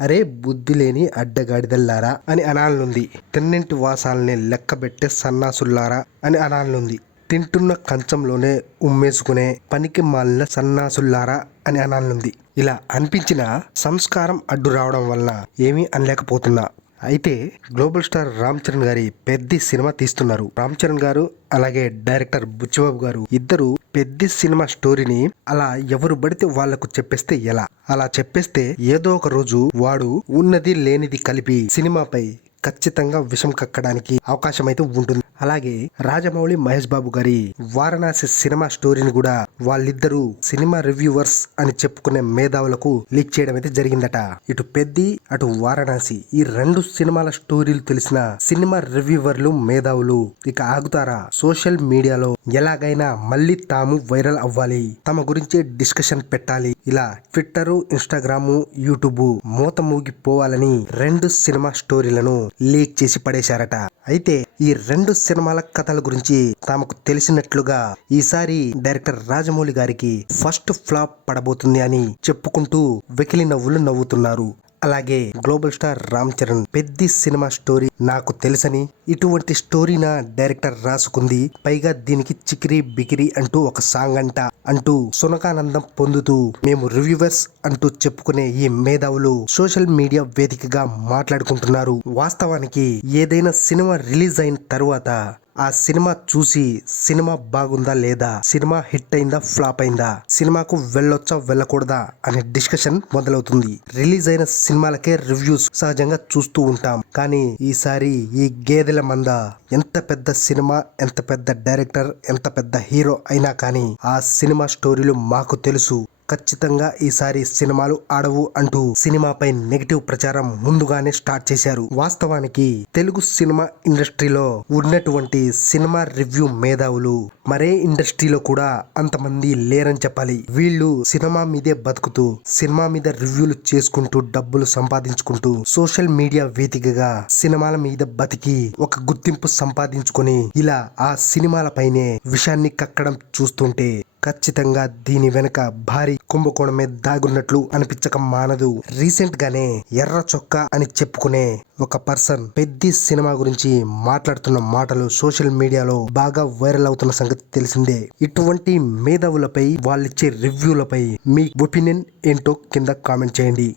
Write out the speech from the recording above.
అరే బుద్ధి లేని అడ్డగాడిదల్లారా అని అనాలనుంది. తిన్నింటి వాసాల్ని లెక్కబెట్టే సన్నాసుల్లారా అని అనాలనుంది. తింటున్న కంచంలోనే ఉమ్మేసుకునే పనికి మాలిన సన్నాసుల్లారా అని అనాలనుంది. ఇలా అనిపించిన సంస్కారం అడ్డు రావడం వలన ఏమీ అనలేకపోతున్నా. అయితే గ్లోబల్ స్టార్ రామ్ చరణ్ గారి పెద్ది సినిమా తీస్తున్నారు. రామ్ చరణ్ గారు అలాగే డైరెక్టర్ బుచ్చిబాబు గారు ఇద్దరు పెద్ది సినిమా స్టోరీని అలా ఎవరు పడితే వాళ్లకు చెప్పేస్తే ఎలా? అలా చెప్పేస్తే ఏదో ఒక రోజు వాడు ఉన్నది లేనిది కలిపి సినిమాపై ఖచ్చితంగా విషం కక్కడానికి అవకాశం అయితే ఉంటుంది. అలాగే రాజమౌళి మహేష్ బాబు గారి వారణాసి సినిమా స్టోరీని కూడా వాళ్ళిద్దరూ సినిమా రివ్యూవర్స్ అని చెప్పుకునే మేధావులకు లీక్ చేయడం అయితే జరిగిందట. ఇటు పెద్ది అటు వారణాసి ఈ రెండు సినిమాల స్టోరీలు తెలిసిన సినిమా రివ్యూవర్లు మేధావులు ఇక ఆగుతారా? సోషల్ మీడియాలో ఎలాగైనా మళ్ళీ తాము వైరల్ అవ్వాలి, తమ గురించి డిస్కషన్ పెట్టాలి, ఇలా ట్విట్టర్, ఇన్స్టాగ్రామ్, యూట్యూబ్ మూత మూగిపోవాలని రెండు సినిమా స్టోరీలను లీక్ చేసి పడేశారట. అయితే ఈ రెండు సినిమాల కథల గురించి తమకు తెలిసినట్లుగా ఈసారి డైరెక్టర్ రాజమౌళి గారికి ఫస్ట్ ఫ్లాప్ పడబోతుంది అని చెప్పుకుంటూ వెకిలి నవ్వులు నవ్వుతున్నారు. అలాగే global star Ram Charan Peddi cinema story నాకు తెలుసని, ఇటువంటి స్టోరీ నా డైరెక్టర్ రాసుకుంది, పైగా దీనికి చికిరి బికిరి అంటూ ఒక సాంగ్ అంటూ సునకానందం పొందుతూ మేము రివ్యూవర్స్ అంటూ చెప్పుకునే ఈ మేధావులు సోషల్ మీడియా వేదికగా మాట్లాడుకుంటున్నారు. వాస్తవానికి ఏదైనా సినిమా రిలీజ్ అయిన తరువాత ఆ సినిమా చూసి సినిమా బాగుందా లేదా, సినిమా హిట్ అయిందా ఫ్లాప్ అయిందా, సినిమాకు వెళ్ళొచ్చా వెళ్ళకూడదా అనే డిస్కషన్ మొదలవుతుంది. రిలీజ్ అయిన సినిమాలకే రివ్యూస్ సహజంగా చూస్తూ ఉంటాం. కానీ ఈసారి ఈ గేదెల మంద ఎంత పెద్ద సినిమా, ఎంత పెద్ద డైరెక్టర్, ఎంత పెద్ద హీరో అయినా కానీ ఆ సినిమా స్టోరీలు మాకు తెలుసు, ఖచ్చితంగా ఈసారి సినిమాలు ఆడవు అంటూ సినిమాపై నెగిటివ్ ప్రచారం ముందుగానే స్టార్ట్ చేశారు. వాస్తవానికి తెలుగు సినిమా ఇండస్ట్రీలో ఉన్నటువంటి సినిమా రివ్యూ మేధావులు మరే ఇండస్ట్రీలో కూడా అంతమంది లేరని చెప్పాలి. వీళ్ళు సినిమా మీదే బతుకుతూ సినిమా మీద రివ్యూలు చేసుకుంటూ డబ్బులు సంపాదించుకుంటూ సోషల్ మీడియా వేదికగా సినిమాల మీద బతికి ఒక గుర్తింపు సంపాదించుకొని ఇలా ఆ సినిమాలపైనే విషాన్ని కక్కడం చూస్తుంటే ఖచ్చితంగా దీని వెనుక భారీ కుంభకోణమే దాగున్నట్లు అనిపించక మానదు. రీసెంట్ గానే ఎర్ర చొక్కా అని చెప్పుకునే ఒక పర్సన్ పెద్ది సినిమా గురించి మాట్లాడుతున్న మాటలు సోషల్ మీడియాలో బాగా వైరల్ అవుతున్న సంగతి తెలిసిందే. ఇటువంటి మేధావులపై వాళ్ళిచ్చే రివ్యూలపై మీ ఒపీనియన్ ఏంటో కింద కామెంట్ చేయండి.